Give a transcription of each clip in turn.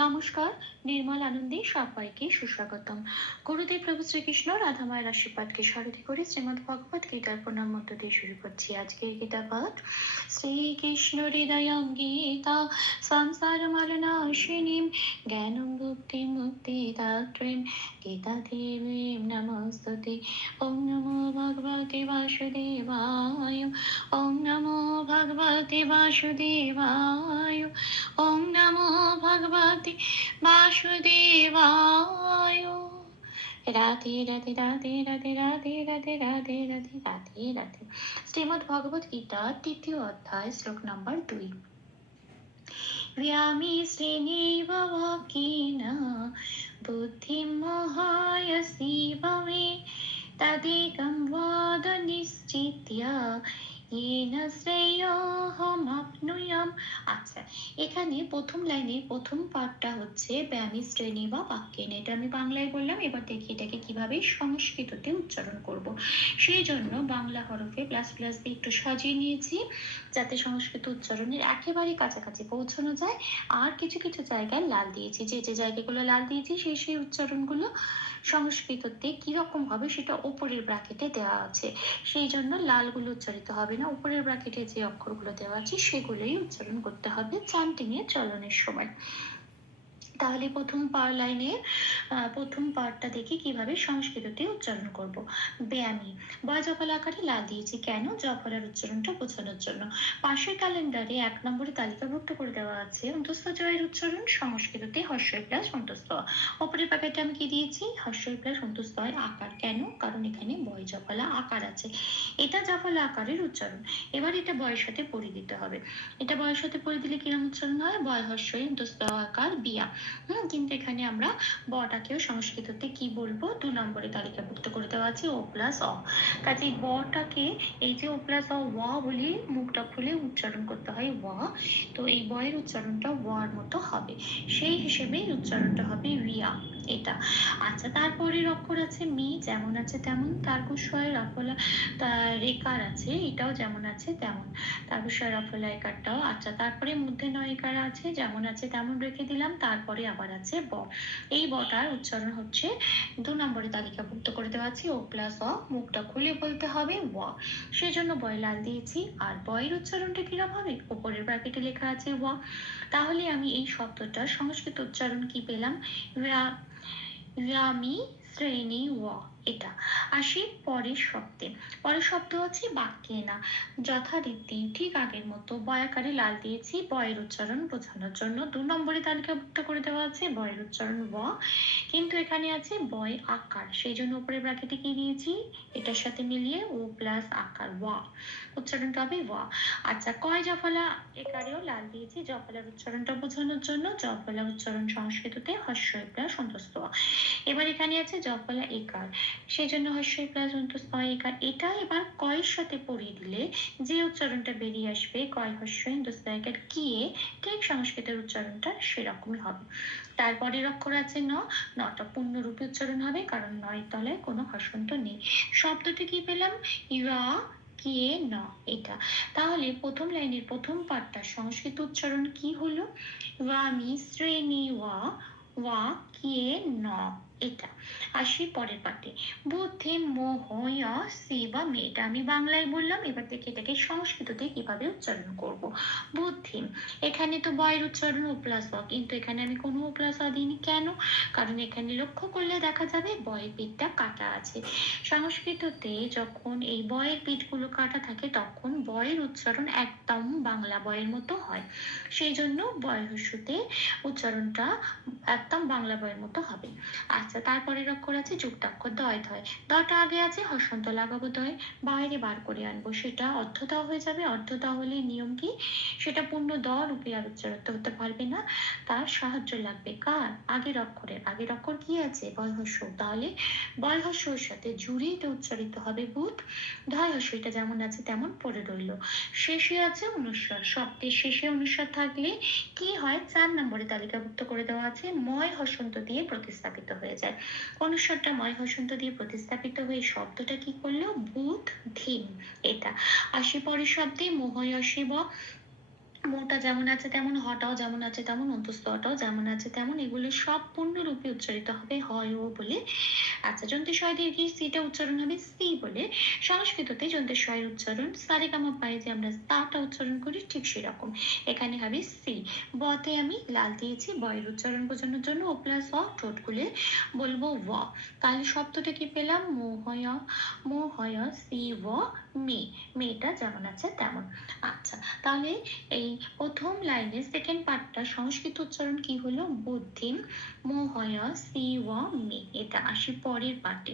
নমস্কার, নির্মল আনন্দে সবাইকে সুস্বাগতম। গুরুদেব প্রভু শ্রীকৃষ্ণ রাধামায়ের আশীর্বাদকে সারথি করে শ্রীমদ ভগবত গীতার প্রণাম মধ্য দিয়ে শুরু করছি আজকের গীতা পাঠ। শ্রীকৃষ্ণ হৃদয়ং গীতা, সংসার মালনাশিনীম জ্ঞান ভক্তি মুক্তি দাত্রীম গীতা দেবীম নমস্তুতে। ওম নমো ভগবতে বাসুদেবায়, ওম নমো ভগবতে বাসুদেবায়, ওম নমো ভগবতে বাসুদেবায় রাধে রাধে রাধে রাধে রাধে রাধে রাধে রাধে রাধে রাধে শ্রীমদ ভগবত গীতা তৃতীয় অধ্যায় শ্লোক নম্বর দুই व्यामि श्रेणीव वाक्येन बुद्धिं मोहायसि भवे तदेकं वाद ইন শ্রেয়হমাপনুয়াম আচ্ছা এখানে প্রথম লাইনে প্রথম পার্টটা হচ্ছে ব্যামি শ্রেণি বা বাক্যেন এটা আমি বাংলায় বললাম, এবার দেখি এটাকে কীভাবে সংস্কৃততে উচ্চারণ করব। সেই জন্য বাংলা হরফে প্লাস প্লাস দিয়ে একটু সাজিয়ে নিয়েছি, যাতে সংস্কৃত উচ্চারণের একেবারে কাছাকাছি পৌঁছানো যায়। আর কিছু কিছু জায়গায় লাল দিয়েছি। যে যে জায়গাগুলো লাল দিয়েছি, সেই সেই উচ্চারণগুলো সংস্কৃততে কীরকম হবে সেটা ওপরের ব্র্যাকেটে দেওয়া আছে। সেই জন্য লালগুলো উচ্চারিত হবে না। উপরের ব্রাকেটে যে অক্ষরগুলো দেওয়া আছে সেগুলোই উচ্চারণ করতে হবে চান্টিং এর চলনের সময়। তাহলে প্রথম পার লাইনে প্রথম পার্টটা দেখি কীভাবে সংস্কৃততে উচ্চারণ করব। ব্যায়ামী বয় জফল আকারে লাল দিয়েছি কেন? জফলার উচ্চারণটা বোঝানোর জন্য। পাশের ক্যালেন্ডারে এক নম্বরে তালিকাভুক্ত করে দেওয়া আছে, অন্তস্থ জয়ের উচ্চারণ, সংস্কৃততে হর্ষই প্লাস অন্তস্থ। অপরের প্যাকেটে আমি কি দিয়েছি? হর্ষই প্লাস অন্তস্থ আকার। কেন? কারণ এখানে বয় জফলা আকার আছে। এটা জফলা আকারের উচ্চারণ। এবার এটা বয়ের সাথে পড়ে দিতে হবে। এটা বয়ের সাথে পড়ে দিলে কিরম উচ্চারণ হয়? বয় হর্ষই অন্তস্থ আকার বিয়া। হুম, কিন্তু এখানে আমরা বটাকেও সংস্কৃততে কি বলব? দু নম্বরে তালিকাভুক্ত করে দেওয়া আছে, ও প্লাস অ। কাজে বটাকে এই যে ও প্লাস অ ওয়া বলে মুখটা খুলে উচ্চারণ করতে হয় ওয়া তো এই বয়ের উচ্চারণটা ওয়ার মতো হবে। সেই হিসেবে উচ্চারণটা হবে রিয়া, এটা। আচ্ছা তারপরের অক্ষর আছে মি, যেমন আছে তেমন। তারকুশয় রাফলা রেকার আছে, এটাও যেমন আছে তেমন। তারকুশয় রাফলা একারটাও আচ্ছা তারপরে মধ্যে নয়কার আছে, যেমন আছে তেমন রেখে দিলাম, তারপরে আবার আছে ব। এই বটার উচ্চারণ হচ্ছে দু নম্বরে তালিকাভুক্ত করে দেওয়া আছে, ও প্লাস অ, মুখটা খুলে বলতে হবে ও সেই জন্য বয় লাল দিয়েছি, আর বয়ের উচ্চারণটা কিরম হবে? উপরের ব্র্যাকেটে লেখা আছে ওয়া তাহলে আমি এই শব্দটার সংস্কৃত উচ্চারণ কি পেলাম? রামি শ্রেণি, ও। এটা। আসি পরের শব্দে। পরের শব্দ হচ্ছে বাক্যে না যথারীতি ঠিক আগের মতো বয়াকারে লাল দিয়েছি বয়ের উচ্চারণ বোঝানোর জন্য। দু নম্বরে তালিকাভুক্ত করে দেওয়া আছে বয়ের উচ্চারণ ব। কিন্তু এখানে আছে বয় আকার। সেই জন্য উপরে ব্র্যাকেটে কি দিয়েছি? এটার সাথে মিলিয়ে ও প্লাস আকার ওয়া উচ্চারণটা হবে ওয়া আচ্ছা কয় জফলা একারেও লাল দিয়েছি? জফলার উচ্চারণটা বোঝানোর জন্য জফলা উচ্চারণ সংস্কৃততে হর্ষ প্লাস সন্তস্ত এবার এখানে আছে জফলা একার। সেই জন্য হর্ষই প্লাস অন্তস্থ একার এটা এবার কয়ের সাথে পড়িয়ে দিলে যে উচ্চারণটা বেরিয়ে আসবে, কয় হর্ষ হিন্দুস্ত একার কিয়ে ঠিক সংস্কৃতের উচ্চারণটা সেরকমই হবে। তারপরের অক্ষর আছে ন নটা পূর্ণরূপে উচ্চারণ হবে, কারণ নয় তলায় কোনো হর্ষন্ত নেই। শব্দটি কি পেলাম? ইয়া কে, ন, এটা। তাহলে প্রথম লাইনের প্রথম পাঠটা সংস্কৃত উচ্চারণ কি হলো? ওয়ামি শ্রেণি ওয়া ওয়া কে, ন। এটা। আসি পরের পাঠে। বুদ্ধি, মোহ সেবা মেয়েটা আমি বাংলায় বললাম, এবার থেকে এটাকে সংস্কৃততে কীভাবে উচ্চারণ করব? বুদ্ধি, এখানে তো বয়ের উচ্চারণ প্লাস অ কিন্তু এখানে আমি কোনো প্লাস অ দিইনি। কেন? কারণ এখানে লক্ষ্য করলে দেখা যাবে বয়ের পিঠটা কাটা আছে। সংস্কৃততে যখন এই বয়ের পিঠগুলো কাটা থাকে, তখন বয়ের উচ্চারণ একদম বাংলা বয়ের মতো হয়। সেই জন্য বয় হস্যতে উচ্চারণটা একদম বাংলা বয়ের মতো হবে। আচ্ছা তারপরের অক্ষর আছে যুক্তাক্ষর দয় ধয়। দটা আগে আছে, হসন্ত লাগাবো দয় বাইরে বার করে আনব। সেটা অর্ধতা হয়ে যাবে। অর্ধতা হলে নিয়ম কি? সেটা পূর্ণ দ রূপে আর উচ্চারিত হতে পারবে না। তার সাহায্য লাগবে। কার? আগের অক্ষরের। আগের অক্ষর কি আছে? বয়হস্য তাহলে বয়হস্যর সাথে জুড়ে এটা উচ্চারিত হবে বুধ ধয় হস্য, এটা যেমন আছে তেমন পড়ে রইল। শেষে আছে অনুস্বর। শব্দের শেষে অনুস্বর থাকলে কি হয়? চার নম্বরে তালিকাভুক্ত করে দেওয়া আছে। ময় হসন্ত দিয়ে প্রতিস্থাপিত হয়ে যায়। অনুস্বরটা ময় হসন্ত দিয়ে প্রতিস্থাপিত হয়ে শব্দটা কি করল? বুধ ধীম এটা। আশি পরের শব্দে মোহয় শিব মোটা যেমন আছে, তেমন হটাও যেমন আছে, তেমন অন্তস্থ হটাও যেমন আছে, তেমন এগুলো সব পূর্ণরূপে উচ্চারিত হবে হয়, ও বলে। আচ্ছা যন্ত্রেশ্বয় দীর্ঘি সিটা উচ্চারণ হবে? সি বলে, সংস্কৃততে যন্ত্রেশ্বয়ের উচ্চারণ সারেগামা পায়ে যে আমরা তাটা উচ্চারণ করি ঠিক সেরকম। এখানে হবে সি। বতে আমি লাল দিয়েছি, বয়ের উচ্চারণ বোঝানোর জন্য ও প্লাস অ, ঠোঁট খুলে বলব ওয়া তাহলে শব্দটা কি পেলাম? মোহয় মোহয় সি ও মে, মেয়েটা যেমন আছে তেমন। আচ্ছা তাহলে এই প্রথম লাইনে সেকেন্ড পার্টটা সংস্কৃত উচ্চারণ কি হলো? বুদ্ধিম মোহয় সি ও মে। এটা আসি পরের পার্টে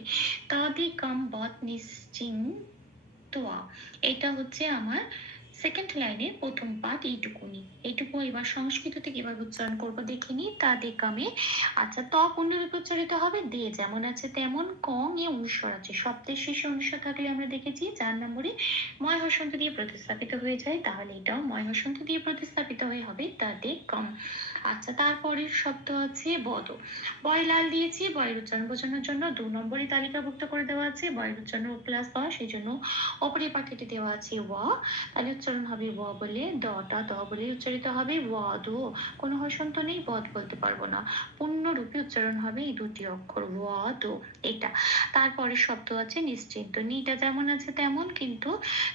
তাদিকম বদ নিশ্চিন্ত এটা হচ্ছে আমার সেকেন্ড লাইনে প্রথম পাঠ এইটুকুনি। এইটুকু এবার সংস্কৃত থেকে এবার উচ্চারণ করব, দেখে নিই। তা দেকামে আচ্ছা ত পূর্ণরূপে উচ্চারিত হবে? দে, যেমন আছে তেমন। কং এ অনুস্বর আছে। শব্দের শেষে অনুস্বর থাকলে আমরা দেখেছি, চার নম্বরে ময় হসন্ত দিয়ে প্রতিস্থাপিত হয়ে যায়। তাহলে এটাও ময় হসন্ত দিয়ে প্রতিস্থাপিত হয়ে হবে। তা দে কম। আচ্ছা তারপরের শব্দ আছে বদ। বয় লাল দিয়েছি, বয়ের উচ্চারণ বোঝানোর জন্য দু নম্বরে তালিকাভুক্ত করে দেওয়া আছে। বয়ের উচ্চারণ প্লাস দ, সেই জন্য অপরের পাখিতে দেওয়া আছে ওয়া তাহলে উচ্চারণ হবে ব বলে দটা দ বলে উচ্চারিত হবে ওয়াদ কোনো হসন্ত নেই, বদ বলতে পারব না। পূর্ণরূপে উচ্চারণ হবে এই দুটি অক্ষর ওয়াদ এটা। তারপরে শব্দ আছে নিশ্চিন্ত। নিটা যেমন আছে তেমন, কিন্তু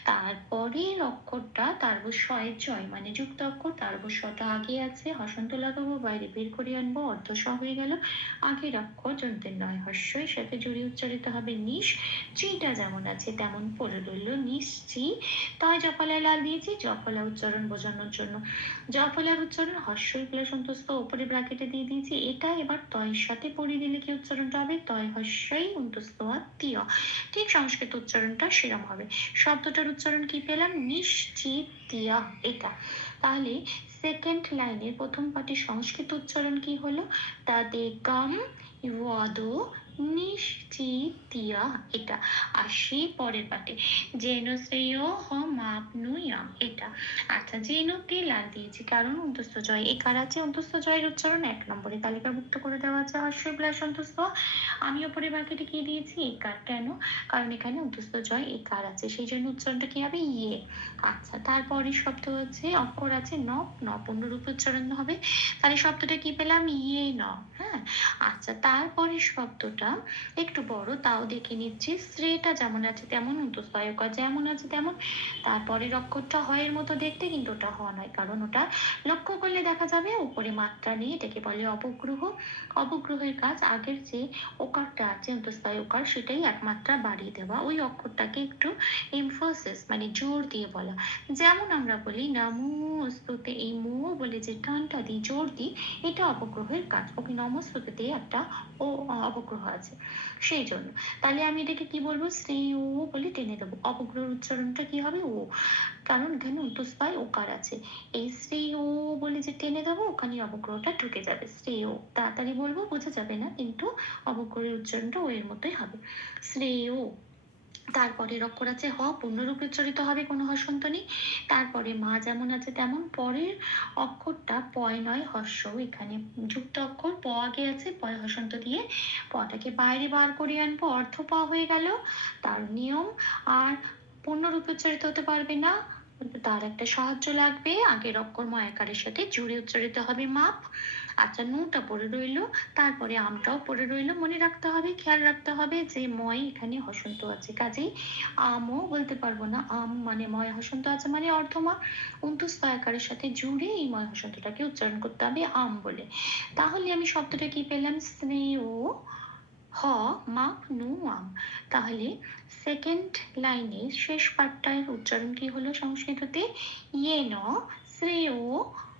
তারপরের অক্ষরটা তারপর শয়ের জয় মানে যুক্ত অক্ষর তারপর শটা আগে আছে, হসন্ত লাগাবো বাইরে বের করে আনব, অর্ধ স হয়ে গেল। আগের অক্ষর যন্ত্রের নয় হস্যই, সাথে জুড়ে উচ্চারিত হবে নিশ। চিটা যেমন আছে তেমন পড়ে রইল নিশ্চি তাই জফলায় লাল দিয়েছি, জফলা উচ্চারণ বোঝানোর জন্য। জফলার উচ্চারণ হস্যই প্লাস অন্তস্থ ওপরে ব্র্যাকেটে দিয়ে দিয়েছি। এটা এবার তয়ের সাথে পড়ে দিলে কি উচ্চারণটা হবে? তয়, হস্যই, অন্তস্থ আর তীয় ঠিক সংস্কৃত উচ্চারণটা সেরম হবে। শব্দটার উচ্চারণ কি পেলাম? নিশ্চিতিয়া এটা। তাহলে সেকেন্ড লাইনের প্রথম পাটির সংস্কৃত উচ্চারণ কি হলো? তাদের গাম ওয়াদ নিশ্চিতিয়া এটা। আসি পরের পাটে জেন শ্রেয় হম আপনুয়াম এটা। আচ্ছা জেনুতে লাল দিয়েছি? কারণ অন্তস্থ জয়। এ কার আছে? অন্তস্থ জয়ের উচ্চারণ এক নম্বরে। তালিকাভুক্ত করে দেওয়া আছে অশ্বই প্লাস অন্তস্থ। আমি ওপরে বাকিটি কি দিয়েছি? একার কেন? কারণ এখানে অন্তস্থ জয় এ কার আছে। সেই জন্য উচ্চারণটা কি হবে? ইয়ে। আচ্ছা তারপরে শব্দ হচ্ছে অক্ষর আছে, ন ন, পূর্ণরূপে উচ্চারণ হবে। তাহলে শব্দটা কি পেলাম? ইয়ে ন হ্যাঁ? আচ্ছা তারপরে শব্দটা একটু বড়, তাও দেখে নিচ্ছি। শ্রেটা যেমন আছে তেমন অন্তঃস্থয়কর যেমন আছে তেমন। তারপরের অক্ষরটা হয়ের মতো দেখতে, কিন্তু ওটা হ নয়, কারণ ওটা লক্ষ্য করলে দেখা যাবে উপরে মাত্রা নিয়ে এটাকে বলে অপগ্রহ। অপগ্রহের কাজ আগের যে ওকারটা আছে অন্তঃস্থয় ওকার সেটাই একমাত্রা বাড়িয়ে দেওয়া। ওই অক্ষরটাকে একটু এমফোসিস মানে জোর দিয়ে বলা। যেমন আমরা বলি নমস্তুতে এই মো বলে যে টানটা দিই, জোর দিই, এটা অপগ্রহের কাজ। ওকে নমস্তুতে একটা ও অপগ্রহ আছে। সেই জন্য তাহলে আমি এটাকে কি বলব? শ্রী ও বলে টেনে দেবো। অপগ্রহের উচ্চারণটা কি হবে? ও। কারণ এখানে অন্তস্থায় ওকার আছে। এই শ্রী ও বলে যে টেনে দেবো ওখানে অবগ্রহটা ঢুকে যাবে। শ্রী ও। তাড়াতাড়ি বলব, বোঝা যাবে না, কিন্তু অবগ্রহের উচ্চারণটা ও এর মতোই হবে। শ্রেয় তারপরে অক্ষর আছে হ, পূর্ণরূপে উচ্চারিত হবে কোনো হসন্ত নেই। তারপরে মা যেমন আছে তেমন, পরের অক্ষরটা পয় নয়, হর্ষ। এখানে যুক্ত অক্ষর প আগে আছে পয় হসন্ত দিয়ে পটাকে বাইরে বার করে আনব। অর্ধ প হয়ে গেল, তার নিয়ম। আর পূর্ণরূপে উচ্চারিত হতে পারবে না, তার একটা সাহায্য লাগবে। আগের অক্ষর ময়াকারের সাথে জুড়ে উচ্চারিত হবে মাপ। আচ্ছা নুটা পড়ে রইল। তারপরে আমটাও পড়ে রইল। মনে রাখতে হবে, খেয়াল রাখতে হবে যে ময় এখানে হসন্ত আছে। কাজেই আমও বলতে পারব না, আম মানে ময় হসন্ত আছে মানে অর্ধমা। অন্তস্তয়াকারের সাথে জুড়ে এই ময় হসন্তটাকে উচ্চারণ করতে হবে আম বলে। তাহলে আমি শব্দটা কি পেলাম? স্নেহ হ মাপ নু, আম। তাহলে সেকেন্ড লাইনে শেষ পাঠটার উচ্চারণ কি হলো সংস্কৃততে? ইয়ে ন শ্রেয়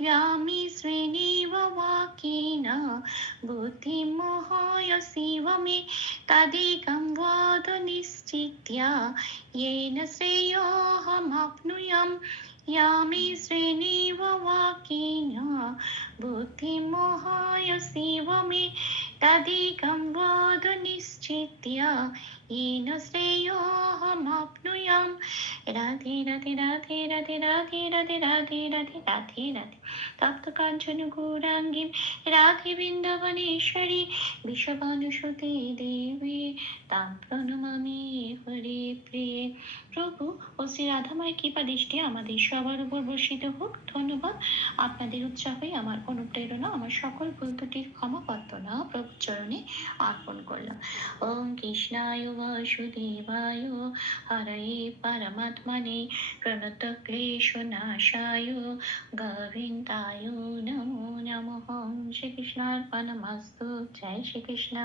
व्यामी स्वेनेव वाकेन बुद्धिमोहाय शिव मे तदेकं वादु निश्चि येन श्रेयोऽहमाप्नुयम् यामी स्वेनेव वाकेन बुद्धिमोहाय शिव मे तदेकं निश्चित्य येन श्रेयोऽहमाप्नुयाम् রাধে রাধে রাধে রাধে রাধে রাধে রাধে রাধে রাধে রাধে তপ্ত কাঞ্চন গৌরাঙ্গীম রাধে বৃন্দাবনেশ্বরী বিষবানুসুতে দেবী তাম প্রণমামি হরে প্রিয়ে প্রভু ও শ্রী রাধামায় কৃপা দৃষ্টি আমাদের সবার উপর বর্ষিত হোক ধন্যবাদ আপনাদের উৎসাহই আমার অনুপ্রেরণা আমার সকল ভুল ত্রুটির ক্ষমা প্রার্থনা প্রভু চরণে অর্পণ করলাম। ওম কৃষ্ণায় বাসুদেবায় হরয়ে পরমাত্মনে প্রণত ক্লেশনাশায় গোবিন্দায় নমো নমঃ। শ্রীকৃষ্ণার্পণমস্তু। জয় শ্রীকৃষ্ণ।